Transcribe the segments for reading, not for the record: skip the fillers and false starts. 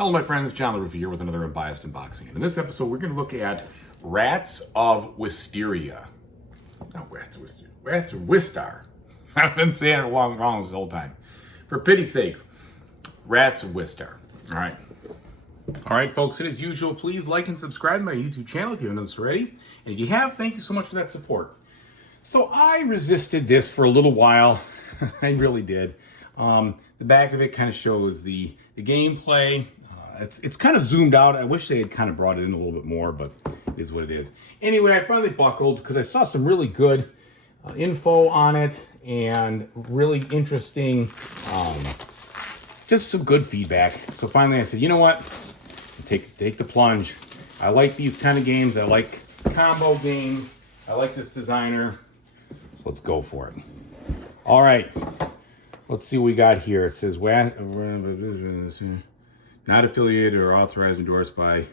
Hello my friends, John LaRuffa here with another Unbiased unboxing. And in this episode we're going to look at Rats of Wisteria. Not Rats of Wisteria, Rats of Wistar. I've been saying it wrong this whole time. For pity's sake, Rats of Wistar. Alright. Alright folks, and as usual, please like and subscribe to my YouTube channel if you haven't done so already. And if you have, thank you so much for that support. So I resisted this for a little while. I really did. The back of it kind of shows the gameplay. It's kind of zoomed out. I wish they had kind of brought it in a little bit more, but it is what it is. Anyway, I finally buckled because I saw some really good info on it and really interesting, just some good feedback. So finally I said, you know what? Take the plunge. I like these kind of games. I like combo games. I like this designer. So let's go for it. All right. Let's see what we got here. It says, not affiliated or authorized, endorsed by,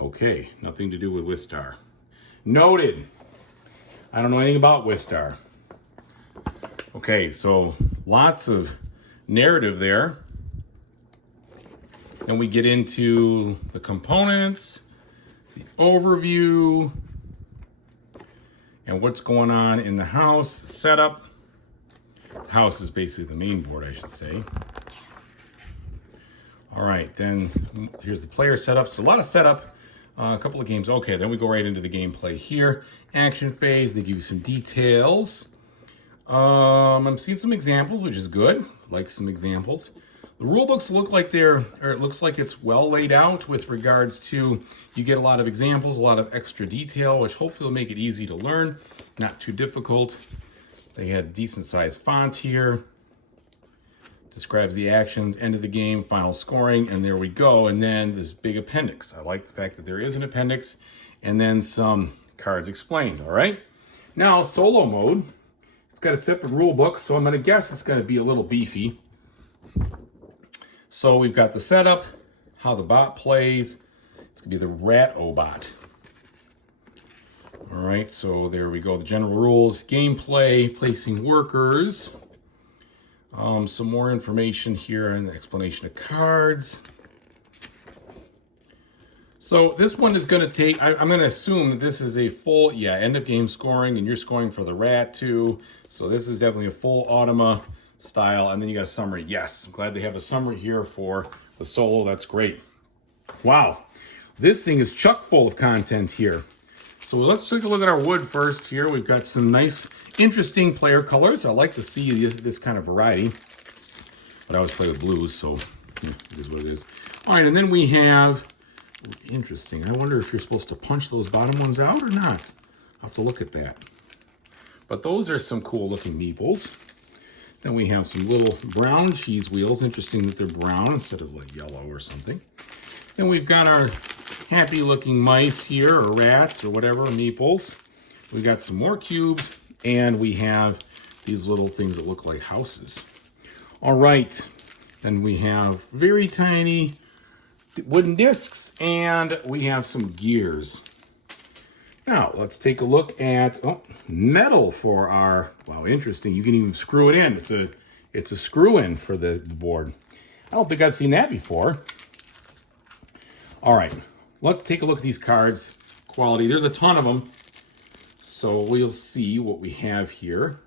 okay, nothing to do with Wistar. Noted. I don't know anything about Wistar. Okay, so lots of narrative there. Then we get into the components, the overview, and what's going on in the house, the setup. The house is basically the main board, I should say. All right, then here's the player setup. So a lot of setup, a couple of games. Okay, then we go right into the gameplay here. Action phase, they give you some details. I'm seeing some examples, which is good. Like some examples. The rule books look like it looks like it's well laid out with regards to, you get a lot of examples, a lot of extra detail, which hopefully will make it easy to learn, not too difficult. They had decent sized font here. Describes the actions, end of the game, final scoring, and there we go. And then this big appendix. I like the fact that there is an appendix, and then some cards explained, all right? Now, solo mode. It's got a separate rule book, so I'm gonna guess it's gonna be a little beefy. So we've got the setup, how the bot plays. It's gonna be the Rat-O-Bot. All right, so there we go. The general rules, gameplay, placing workers. Some more information here and the explanation of cards. So this one is going to take, I'm going to assume that this is a full, end of game scoring, and you're scoring for the rat too. So this is definitely a full automa style. And then you got a summary. Yes, I'm glad they have a summary here for the solo. That's great. Wow. This thing is chock full of content here. So let's take a look at our wood first here. We've got some nice, interesting player colors. I like to see this kind of variety. But I always play with blues, so it is what it is. All right, and then we have, interesting. I wonder if you're supposed to punch those bottom ones out or not. I'll have to look at that. But those are some cool looking meeples. Then we have some little brown cheese wheels. Interesting that they're brown instead of like yellow or something. Then we've got our happy looking mice here, or rats, or whatever, meeples. We got some more cubes, and we have these little things that look like houses. All right, then we have very tiny wooden discs, and we have some gears. Now, let's take a look at metal for our, wow, interesting. You can even screw it in. It's a screw in for the board. I don't think I've seen that before. All right, let's take a look at these cards. Quality, there's a ton of them. So we'll see what we have here.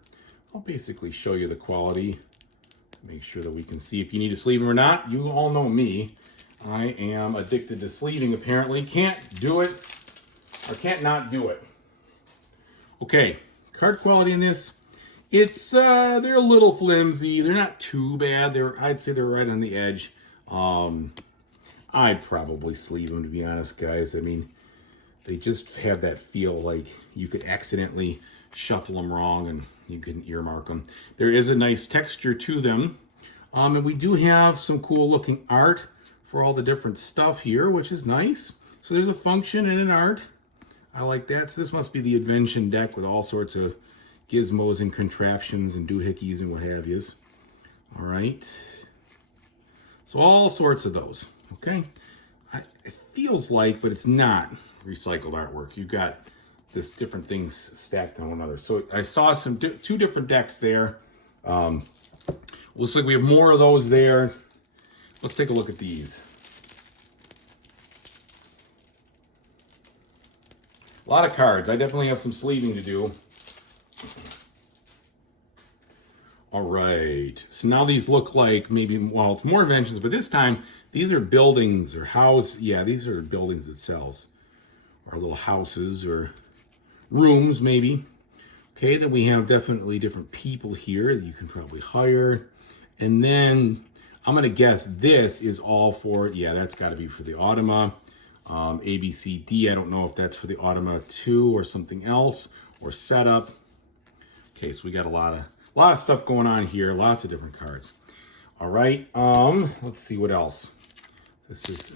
I'll basically show you the quality. Make sure that we can see if you need to sleeve them or not. You all know me. I am addicted to sleeving apparently. Can't do it, or can't not do it. Okay, card quality in this. It's, they're a little flimsy. They're not too bad. I'd say they're right on the edge. I'd probably sleeve them, to be honest, guys. I mean, they just have that feel like you could accidentally shuffle them wrong and you can earmark them. There is a nice texture to them. And we do have some cool looking art for all the different stuff here, which is nice. So there's a function and an art. I like that. So this must be the invention deck with all sorts of gizmos and contraptions and doohickeys and what have yous. All right. So all sorts of those. Okay, it feels like, but it's not recycled artwork. You've got this different things stacked on one another. So I saw some two different decks there. Looks like we have more of those there. let's take a look at these. A lot of cards. I definitely have some sleeving to do. All right, so now these look like maybe, well, it's more inventions, but this time these are buildings or house. Yeah, these are buildings themselves, or little houses or rooms maybe. Okay, then we have definitely different people here that you can probably hire. And then I'm gonna guess this is all for, yeah, that's gotta be for the Automa. A, B, C, D, I don't know if that's for the Automa 2 or something else, or setup. Okay, so we got a lot of stuff going on here, lots of different cards. All right, let's see what else. This is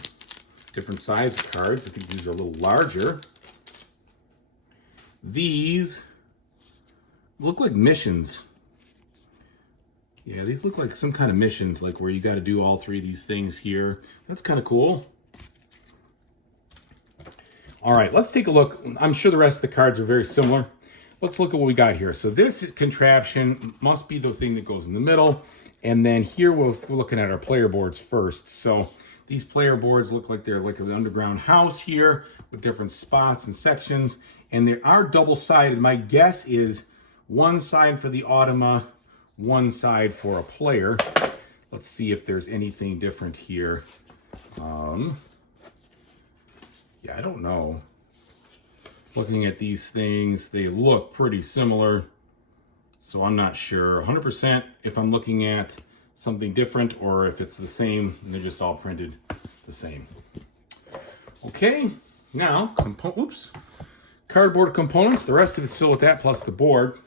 different size cards. I think these are a little larger. These look like missions. Yeah, these look like some kind of missions, like where you got to do all three of these things here. That's kind of cool. All right, let's take a look. I'm sure the rest of the cards are very similar. Let's look at what we got here. So this contraption must be the thing that goes in the middle. And then here we're looking at our player boards first. So these player boards look like they're like an underground house here with different spots and sections. And they are double-sided. My guess is one side for the Automa, one side for a player. Let's see if there's anything different here. Yeah, I don't know. Looking at these things, they look pretty similar. So I'm not sure 100% if I'm looking at something different or if it's the same and they're just all printed the same. Okay, now, cardboard components. The rest of it's filled with that plus the board.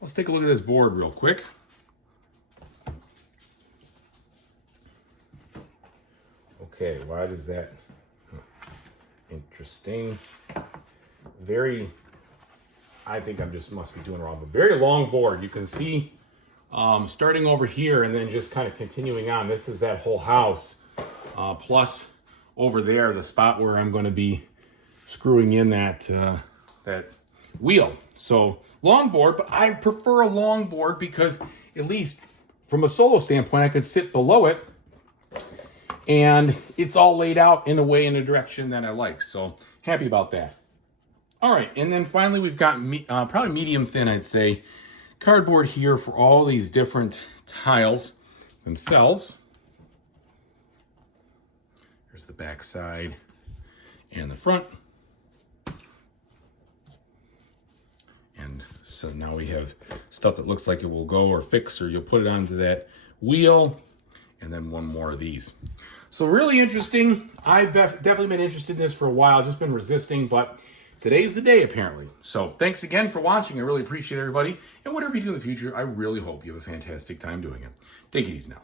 Let's take a look at this board real quick. Okay, why does that? Interesting. Very, I think I'm just must be doing wrong, but very long board. You can see starting over here and then just kind of continuing on. This is that whole house, plus over there, the spot where I'm going to be screwing in that that wheel. So long board, but I prefer a long board because at least from a solo standpoint, I could sit below it and it's all laid out in a way, in a direction that I like. So happy about that. All right, and then finally we've got probably medium thin, I'd say, cardboard here for all these different tiles themselves. Here's the back side and the front. And so now we have stuff that looks like it will go or fix, or you'll put it onto that wheel, and then one more of these. So really interesting. I've definitely been interested in this for a while, just been resisting, but today's the day apparently. So thanks again for watching. I really appreciate everybody. And whatever you do in the future, I really hope you have a fantastic time doing it. Take it easy now.